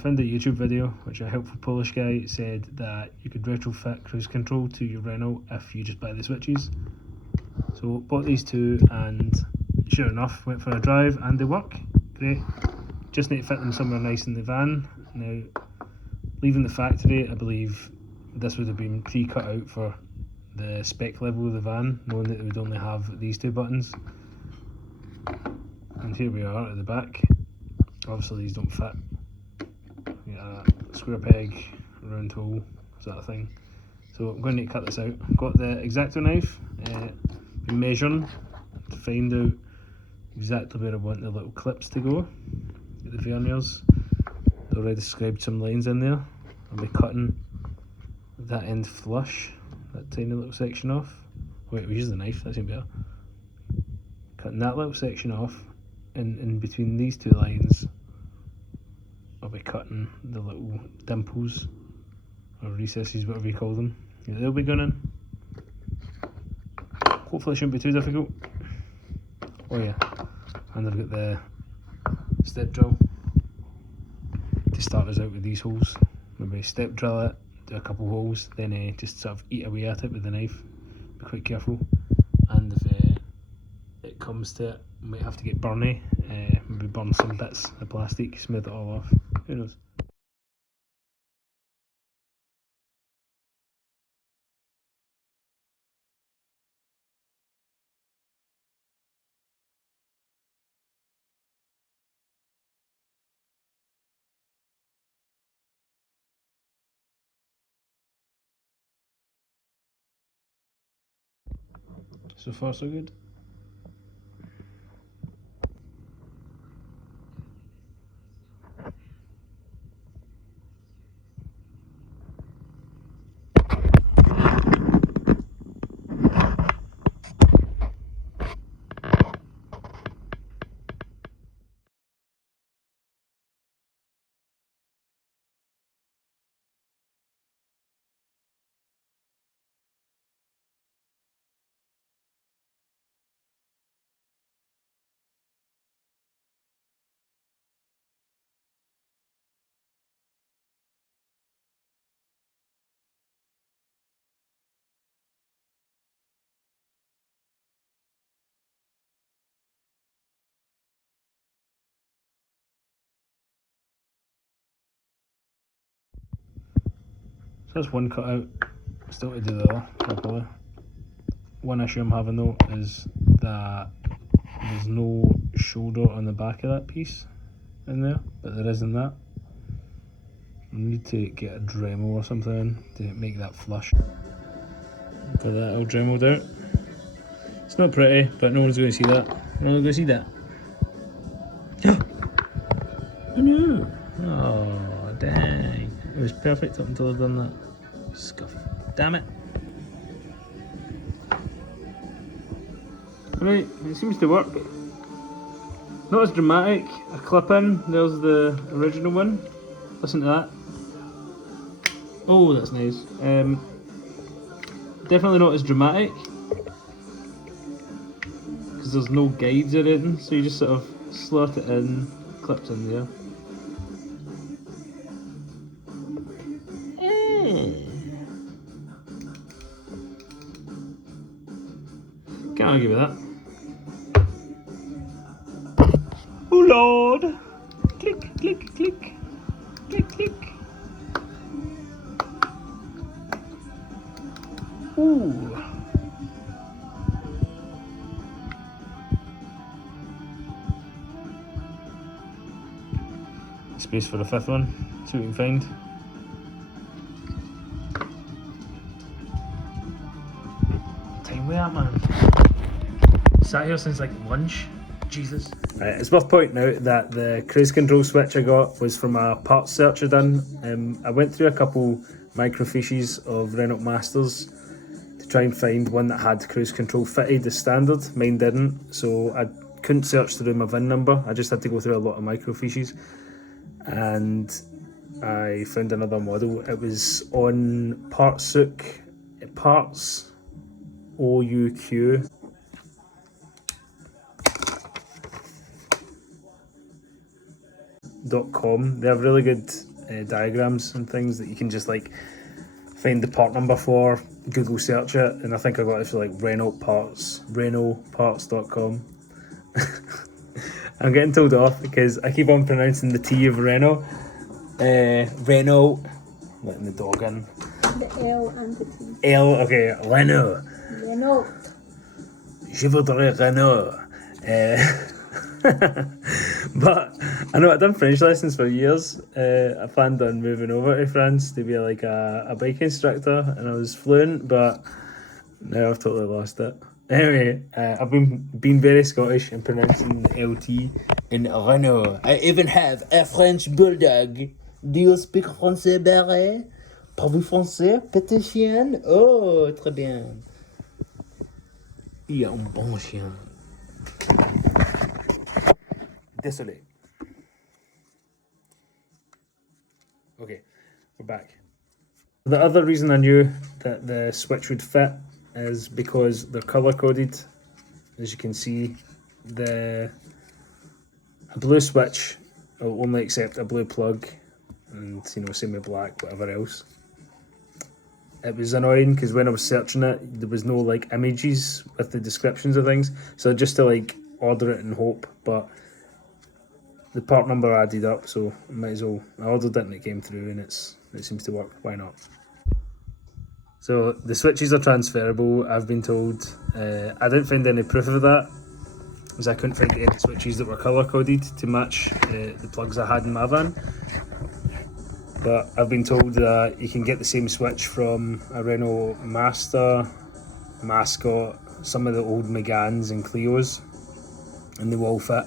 found a YouTube video which a helpful Polish guy said that you could retrofit cruise control to your Renault if you just buy the switches. So bought these two and sure enough went for a drive and they work. Great. Just need to fit them somewhere nice in the van. Now leaving the factory, I believe this would have been pre-cut out for the spec level of the van, knowing that it would only have these two buttons. And here we are at the back. Obviously these don't fit. Yeah, square peg, round hole, sort of thing. So I'm going to need to cut this out. I've got the X-Acto knife, been measuring to find out exactly where I want the little clips to go. Get the verniers. I've already described some lines in there. I'll be cutting that end flush, that tiny little section off. Wait, we use the knife, that's even better. Cutting that little section off, and in between these two lines I'll be cutting the little dimples or recesses, whatever you call them. Yeah, they'll be going in. Hopefully it shouldn't be too difficult. Oh yeah, and I've got the step drill to start us out with these holes. Maybe step drill it, do a couple holes, then just sort of eat away at it with the knife. Be quite careful. And if it comes to it, we might have to get burny, maybe burn some bits of plastic, smooth it all off. Who knows? So far so good. So that's one cut out, still to do the other properly. One issue I'm having though is that there's no shoulder on the back of that piece in there, but there is in that. I need to get a Dremel or something to make that flush. Got that all Dremeled out. It's not pretty, but no one's going to see that. No one's going to see that. Oh no! Oh dang! It was perfect up until I've done that. Scuff. Damn it! Right, it seems to work. Not as dramatic. A clip in. There's the original one. Listen to that. Oh, that's nice. Definitely not as dramatic because there's no guides or anything, so you just sort of slot it in, clips in there. Can't argue with that. Oh Lord! Click, click, click, click, click. Ooh. Space for the fifth one. See what we can find. Time we are, man. Sat here since like lunch. Jesus. It's worth pointing out that the cruise control switch I got was from a parts search I done. I went through a couple microfiches of Renault Masters to try and find one that had cruise control fitted as standard. Mine didn't, so I couldn't search through my VIN number. I just had to go through a lot of microfiches, and I found another model. It was on Parts OUQ. .com. They have really good diagrams and things that you can just like find the part number for, Google search it, and I think I got it for like Renault Parts, renaultparts.com. I'm getting told off because I keep on pronouncing the T of Renault. Renault, letting the dog in. The L and the T. L, okay, Renault. Renault. Je voudrais Renault. But I know I've done French lessons for years. I planned on moving over to France to be like a bike instructor, and I was fluent, but now I've totally lost it. Anyway, I've been very Scottish in pronouncing the LT in Renault. I even have a French bulldog. Do you speak français, Barret? Parlez français, petit chien? Oh, très bien. Il y a un bon chien. Désolé. Okay, we're back. The other reason I knew that the switch would fit is because they're color coded. As you can see, a blue switch will only accept a blue plug, and same with black, whatever else. It was annoying because when I was searching it, there was no like images with the descriptions of things, so just to like order it and hope, but the part number added up, so I might as well. I ordered it and it came through, and it seems to work. Why not? So the switches are transferable, I've been told. I didn't find any proof of that, because I couldn't find any switches that were colour coded to match the plugs I had in my van. But I've been told that you can get the same switch from a Renault Master, Mascott, some of the old Megans and Clios, and they will all fit.